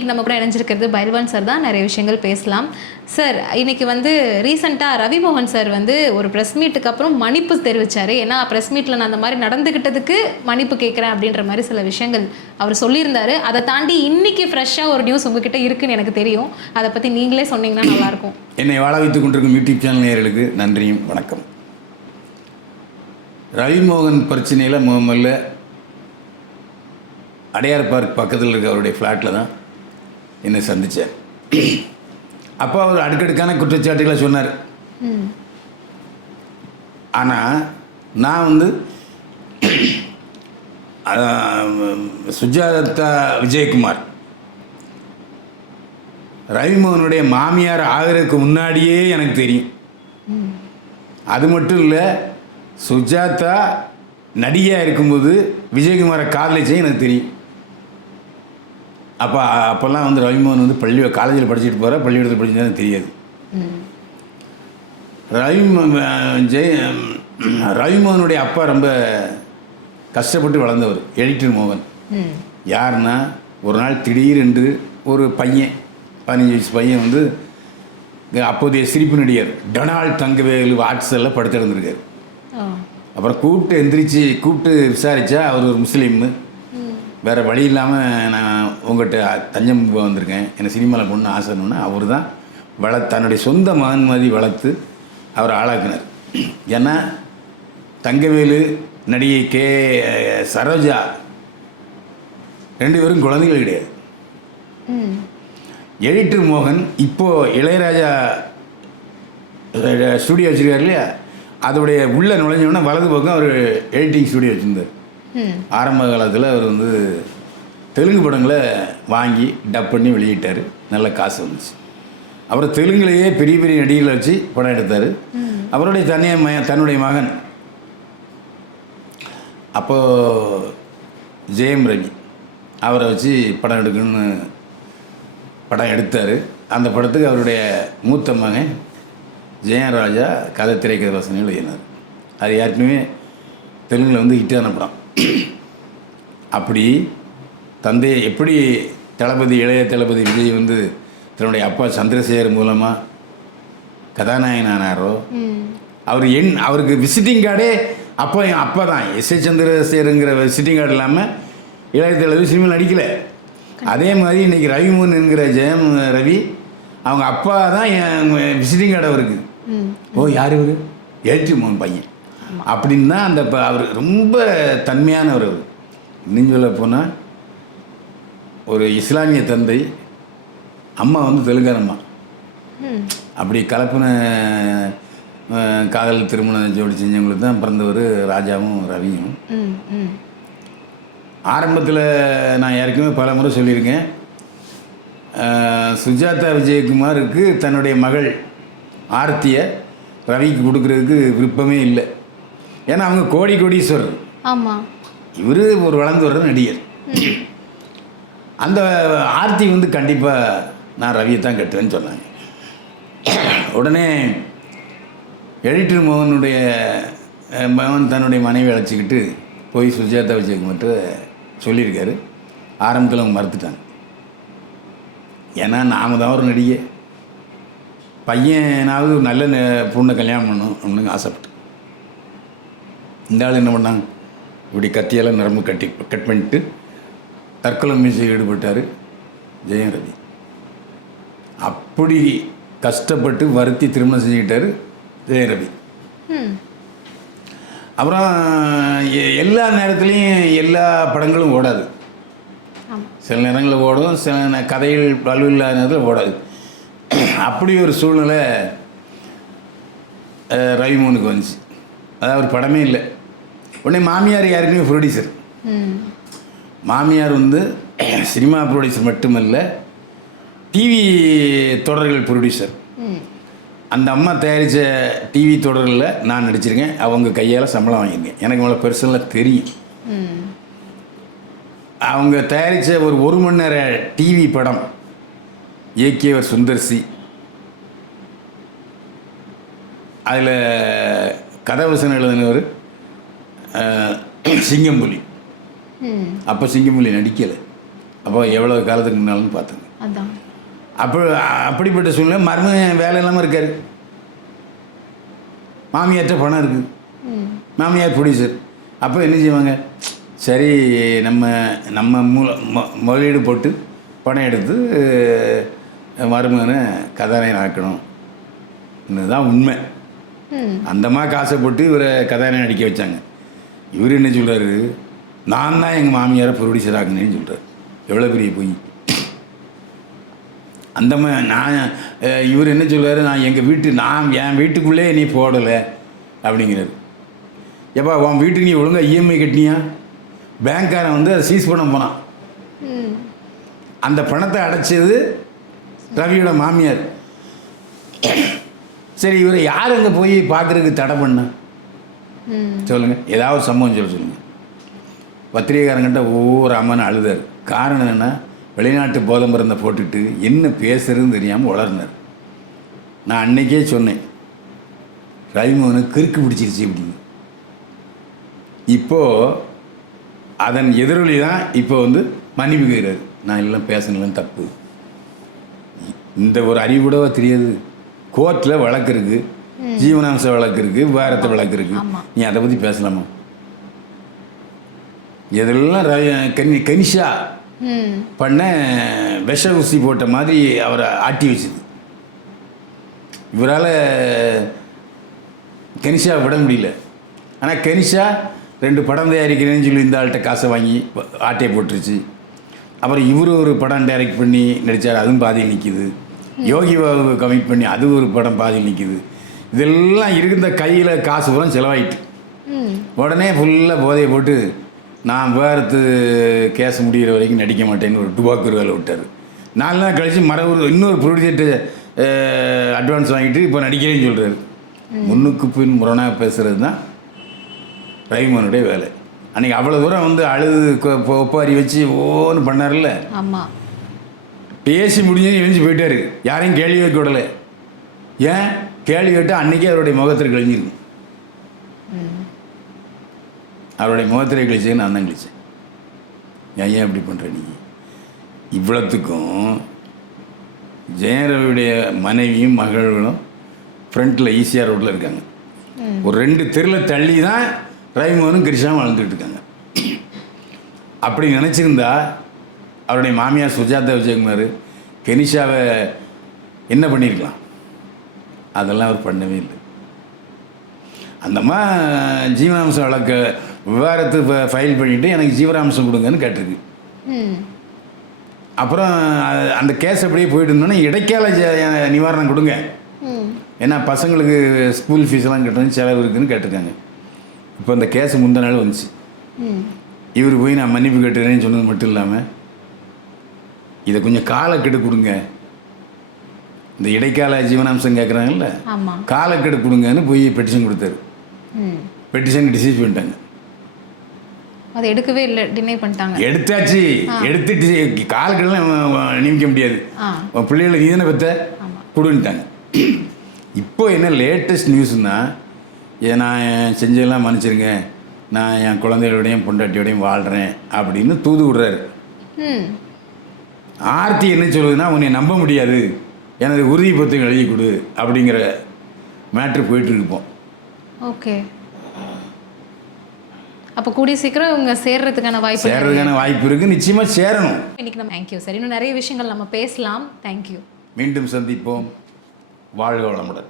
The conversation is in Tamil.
இன்னைக்கு நம்ம கூட இணைஞ்சிருக்கிறது பைல்வான் சார் தான். நிறைய விஷயங்கள் பேசலாம். சார், இன்னைக்கு ரீசெண்டாக ரவிமோகன் சார் ஒரு ப்ரெஸ் மீட்டுக்கு அப்புறம் மன்னிப்பு தெரிவித்தார். ஏன்னா ப்ரெஸ் மீட்டில் நான் அந்த மாதிரி நடந்துக்கிட்டதுக்கு மன்னிப்பு கேட்குறேன் அப்படின்ற மாதிரி சில விஷயங்கள் அவர் சொல்லியிருந்தார். அதை தாண்டி இன்னைக்கு ஃப்ரெஷ்ஷாக ஒரு நியூஸ் உங்ககிட்ட இருக்குன்னு எனக்கு தெரியும். அதை பற்றி நீங்களே சொன்னீங்கன்னா நல்லாயிருக்கும். என்னை வாழ வைத்துக் கொண்டிருக்கும் யூடியூப் சேனல் நேயர்களுக்கு நன்றியும் வணக்கம். ரவிமோகன் பிரச்சனையில் முதல்ல அடையார் பார்க் பக்கத்தில் இருக்க அவருடைய ஃப்ளாட்டில் தான் என்னை சந்தித்தார். அப்போ அவர் அடுக்கடுக்கான குற்றச்சாட்டுகளை சொன்னார். ஆனால் நான் சுஜாதா விஜயகுமார் ரவிமோகனுடைய மாமியார் ஆகிறதுக்கு முன்னாடியே எனக்கு தெரியும். அது மட்டும் இல்லை, சுஜாதா நடிகையாக இருக்கும்போது விஜயகுமாரை காதலிச்சே எனக்கு தெரியும். அப்போல்லாம் ரவிமோகன் காலேஜில் படிச்சுட்டு போகிற பள்ளிக்கூடத்தில் படிச்சுதான் தெரியாது. ரவிமோகனுடைய அப்பா ரொம்ப கஷ்டப்பட்டு வளர்ந்தவர் எடிட்டர் மோகன். யாருன்னா, ஒரு நாள் திடீரென்று ஒரு பையன் 15 வயசு பையன் அப்போதைய சிரிப்பு நடிகர் டொனால்ட் தங்கவேலு வாட்ஸில் படுத்திருந்திருக்கார். அப்புறம் கூப்பிட்டு விசாரித்தா அவர் ஒரு முஸ்லீம். வேறு வழி இல்லாமல் நான் உங்கள்கிட்ட தஞ்சம் வந்திருக்கேன், என்னை சினிமாவில் போகணுன்னு ஆசைன்னா அவர் தான் தன்னுடைய சொந்த மகன் மாதிரி வளர்த்து அவர் ஆளாக்கினார். ஏன்னா தங்கவேலு, நடிகை சரோஜா 2 பேரும் குழந்தைகள் கிடையாது. எடிட்டர் மோகன் இப்போது இளையராஜா ஸ்டூடியோ வச்சுருக்காரு இல்லையா, அதோடைய உள்ள நுழைஞ்சோன்னா வலது பக்கம் அவர் எடிட்டிங் ஸ்டூடியோ வச்சுருந்தார். ஆரம்ப காலத்தில் அவர் தெலுங்கு படங்களை வாங்கி டப் பண்ணி வெளியிட்டார். நல்ல காசு வந்துச்சு. அப்புறம் தெலுங்குலேயே பெரிய பெரிய நடிகர்களை வச்சு படம் எடுத்தார். அவருடைய தன்னுடைய மகன் அப்போது ஜெயம் ரவி அவரை வச்சு படம் எடுக்கணும்னு படம் எடுத்தார். அந்த படத்துக்கு அவருடைய மூத்த மகன் ஜெயராஜா கதை திரைக்கதை வசனங்கள் எழுதினார். அது ஏற்கனவே தெலுங்கில் ஹிட்டான படம். அப்படி தந்தையை எப்படி இளைய தளபதி விஜய் தன்னுடைய அப்பா சந்திரசேகர் மூலமாக கதாநாயகன் ஆனாரோ, அவருக்கு விசிட்டிங் கார்டே என் அப்பா தான். எஸ்.ஏ. சந்திரசேகருங்கிற விசிட்டிங் கார்டு இல்லாமல் இளைய தளபதி சினிமாவில் நடிக்கலை. அதே மாதிரி இன்றைக்கி ரவிமோகன் என்கிற ஜெயம் ரவி அவங்க அப்பா தான் என் விசிட்டிங் கார்டு அவருக்கு. யார் இவர்? எடிட்டர் மோகன் பையன் அப்படின்னா அவர் ரொம்ப தன்மையானவர். அவர் இன்னும் சொல்ல போனால் ஒரு இஸ்லாமிய தந்தை, அம்மா தெலுங்கானம்மா. அப்படி கலப்பின காதல் திருமணம் ஜோடி செஞ்சவங்களுக்கு தான் பிறந்தவர் ராஜாவும் ரவியும். ஆரம்பத்தில் நான் ஏற்கனவே பல முறை சொல்லியிருக்கேன், சுஜாதா விஜயகுமாருக்கு தன்னுடைய மகள் ஆர்த்தியை ரவிக்கு கொடுக்கறதுக்கு விருப்பமே இல்லை. ஏன்னா அவங்க கோடீஸ்வரர். ஆமாம், இவர் ஒரு வளர்ந்து வர்ற நடிகர். அந்த ஆர்த்தி கண்டிப்பாக நான் ரவியை தான் கட்டுவேன்னு சொன்னாங்க. உடனே எடிட்டர் மோகனுடைய மகன் தன்னுடைய மனைவி அழைச்சிக்கிட்டு போய் சுஜாதா விஜயகுமார்கிட்ட சொல்லியிருக்காரு. ஆரம்பத்தில் அவங்க மறுத்துட்டாங்க. ஏன்னா நாம் தான் ஒரு நடிகை, பையனாவது நல்ல பொண்ணை கல்யாணம் பண்ணணும் அப்படின்னு ஆசைப்பட்டு. இந்த ஆள் என்ன பண்ணாங்க, இப்படி கத்தியெல்லாம் நரம்பு கட் பண்ணிட்டு தற்கொலை முயற்சியில் ஈடுபட்டார் ஜெயம் ரவி. அப்படி கஷ்டப்பட்டு வருத்தி திருமணம் செஞ்சுக்கிட்டார் ஜெயம் ரவி. அப்புறம் எல்லா நேரத்துலேயும் எல்லா படங்களும் ஓடாது. சில நேரங்களில் ஓடும், சில கதைகள் வலு இல்லாத நேரத்தில் ஓடாது. அப்படி ஒரு சூழ்நிலை ரவிமோகனுக்கு வந்துச்சு. அதாவது ஒரு படமே இல்லை. உடனே மாமியார் யாருக்குமே ப்ரொடியூசர். மாமியார் சினிமா ப்ரொடியூசர் மட்டுமல்ல, டிவி தொடர்கள் ப்ரொடியூசர். அந்த அம்மா தயாரித்த டிவி தொடரில் நான் நடிச்சிருக்கேன். அவங்க கையால் சம்பளம் வாங்கியிருக்கேன். எனக்கு அவ்வளோ பெருசெல்லாம் தெரியும். அவங்க தயாரித்த ஒரு மணி நேர டிவி படம் இயக்கியவர் சுந்தர்சி. அதில் கதாவசனம் எழுதினவர் சிங்கம்புலி. அப்போ சிங்கம்புலி நடிக்கலை. அப்போ எவ்வளோ காலத்துக்கு முன்னாலும் பார்த்துங்க. அதான். அப்படிப்பட்ட சூழ்நிலை மருமகன் வேலை இல்லாமல் இருக்கார். மாமியார்கிட்ட பணம் இருக்குது, மாமியார் ப்ரொடியூசர். அப்போ என்ன செய்வாங்க, சரி நம்ம முதலீடு போட்டு பணம் எடுத்து மருமகனை கதாநாயகன் ஆக்கணும், இதுதான் உண்மை. அந்தமா காசை போட்டு இவரை கதாநாயகன் நடிக்க வச்சாங்க. இவர் என்ன சொல்கிறாரு, நான் தான் எங்கள் மாமியாரை ப்ரொடியூசர் ஆக்குனேன்னு சொல்கிறார். எவ்வளோ பெரிய பொய். அந்த நான் இவர் என்ன சொல்வார், நான் என் வீட்டுக்குள்ளே நீ போடலை அப்படிங்கிறாரு. எப்பா உன் வீட்டுக்கு நீ ஒழுங்காக இஎம்ஐ கட்டினியா? பேங்க்காரன் வந்து அதை சீஸ் பண்ண போனான். அந்த பணத்தை அடைச்சது ரவியோட மாமியார். சரி, இவரை யார் அங்கே போய் பார்க்குறதுக்கு தடை பண்ண சொல்லுங்கள், ஏதாவது சம்பவம் சொல்லுங்கள். பத்திரிகைக்காரங்கிட்ட ஒவ்வொரு அம்மன் அழுதார். காரணம் என்னென்னா, வெளிநாட்டு போதை மருந்தை போட்டுட்டு என்ன பேசுறதுன்னு தெரியாமல் வளர்ந்தார். நான் அன்னைக்கே சொன்னேன், ரவிமோகனுக்கு கிறுக்கு பிடிச்சிருச்சு அப்படின்னு. இப்போது அதன் எதிரொலி தான் இப்போ வந்து மன்னிப்பு கேட்குறாரு. நான் எல்லாம் பேசணும் தப்பு, இந்த ஒரு அறிவு கூடவா தெரியாது. கோர்ட்டில் வழக்கு இருக்குது, ஜீவனாம்ச வழக்கு இருக்குது, விவாகரத்து வழக்கு இருக்குது. நீ அதை பற்றி பேசலாமா? இதெல்லாம் கனிஷா பண்ண விஷ ஊசி போட்ட மாதிரி அவரை ஆட்டி வச்சுது. இவரால் கனிஷா விட முடியல. ஆனால் கனிஷா 2 படம் தயாரிக்கிறேன்னு சொல்லி இந்த ஆள்கிட்ட காசை வாங்கி ஆட்டையை போட்டுருச்சு. அப்புறம் இவர் ஒரு படம் டைரக்ட் பண்ணி நடித்தார், அதுவும் பாதியில் நிற்கிது. யோகி பாபு கமிட் பண்ணி அது ஒரு படம் பாதியில் நிற்கிது. இதெல்லாம் இருந்த கையில் காசு பூரா செலவாயிட்டு உடனே ஃபுல்லாக போதையை போட்டு நான் விவாகரத்து கேஸ் முடிகிற வரைக்கும் நடிக்க மாட்டேன்னு ஒரு டுபாக்கூர் வேலை விட்டார். 4 நாள் கழித்து இன்னொரு ப்ரொடியூசர்கிட்ட அட்வான்ஸ் வாங்கிட்டு இப்போ நடிக்கிறேன்னு சொல்கிறாரு. முன்னுக்கு பின் முரணாக பேசுகிறது தான் ரவிமோகனுடைய வேலை. அன்றைக்கி அவ்வளோ தூரம் வந்து அழுது ஒப்பாரி வச்சு ஓன்னு பண்ணார்ல. ஆமாம், பேசி முடிஞ்சு எழுந்து போயிட்டார். யாரையும் கேள்வி வைக்க விடலை. ஏன் கேள்வி கேட்டால் அன்றைக்கே அவருடைய முகத்தில் கழிஞ்சிருக்கு. அவருடைய முகத்திரை கழிச்சு நான் தான் கழிச்சேன். ஏன் அப்படி பண்ணுற நீ? இவ்வளோத்துக்கும் ஜெயரவியுடைய மனைவியும் மகள்களும் ஃப்ரண்ட்டில் ஈசிஆர் ரோட்டில் இருக்காங்க. ஒரு 2 தெருவில் தள்ளி தான் ரவிமோகனும் கிரிஷாவும் வாழ்ந்துட்டு இருக்காங்க. அப்படி நினச்சிருந்தா அவருடைய மாமியார் சுஜாதா விஜயகுமார் கெனிஷாவை என்ன பண்ணியிருக்கலாம்? அதெல்லாம் அவர் பண்ணவே இல்லை. அந்தம்மா ஜீவனாம்சம் வழக்க விவாகரத்து ஃபைல் பண்ணிவிட்டு எனக்கு ஜீவனாம்சம் கொடுங்கன்னு கேட்டிருக்கு. அப்புறம் அந்த கேஸ் அப்படியே போயிட்டு இருந்தோன்னே இடைக்கால நிவாரணம் கொடுங்க, ஏன்னா பசங்களுக்கு ஸ்கூல் ஃபீஸ்லாம் கட்டணும், செலவு இருக்குதுன்னு கேட்டிருக்காங்க. இப்போ அந்த கேஸ் முந்தின நாள் வந்துச்சு. இவர் போய் நான் மன்னிப்பு கேட்டுறேன்னு சொன்னது மட்டும் இல்லாமல் இதை கொஞ்சம் காலக்கெடு கொடுங்க, இந்த இடைக்கால ஜீவனாம்சம் கேட்குறாங்கல்ல, காலக்கெடு கொடுங்கன்னு போய் பெட்டிஷன் கொடுத்தாரு. பெட்டிஷன் டிசைட் பண்ணிட்டாங்க. அதை எடுக்கவே இல்லை, டினை பண்ணிட்டாங்க. எடுத்தாச்சு, எடுத்துட்டு காலக்கெடுலாம் நியமிக்க முடியாது, பிள்ளைகளை நீ தானே பற்ற கொடுன்ட்டாங்க. இப்போ என்ன லேட்டஸ்ட் நியூஸ்னால், நான் செஞ்சதெல்லாம் மன்னிச்சிருங்க, நான் என் குழந்தைகளோடையும் பொண்டாட்டியோடையும் வாழ்கிறேன் அப்படின்னு தூது விடுறாரு. ஆர்த்தி என்ன சொல்லுதுன்னா, உன்னை நம்ப முடியாது, எனது உறுதி பத்திரம் எழுதி கொடு அப்படிங்கிற மேட்ரு போயிட்டுருப்போம். ஓகே, அப்போ கூடிய சீக்கிரம் இவங்க சேர்றதுக்கான வாய்ப்பு இருக்குது. நிச்சயமாக சேரணும். இன்னைக்கு நம்ம தேங்க்யூ சார், இன்னும் நிறைய விஷயங்கள் நம்ம பேசலாம். தேங்க்யூ. மீண்டும் சந்திப்போம். வாழ்க வளமுடன்.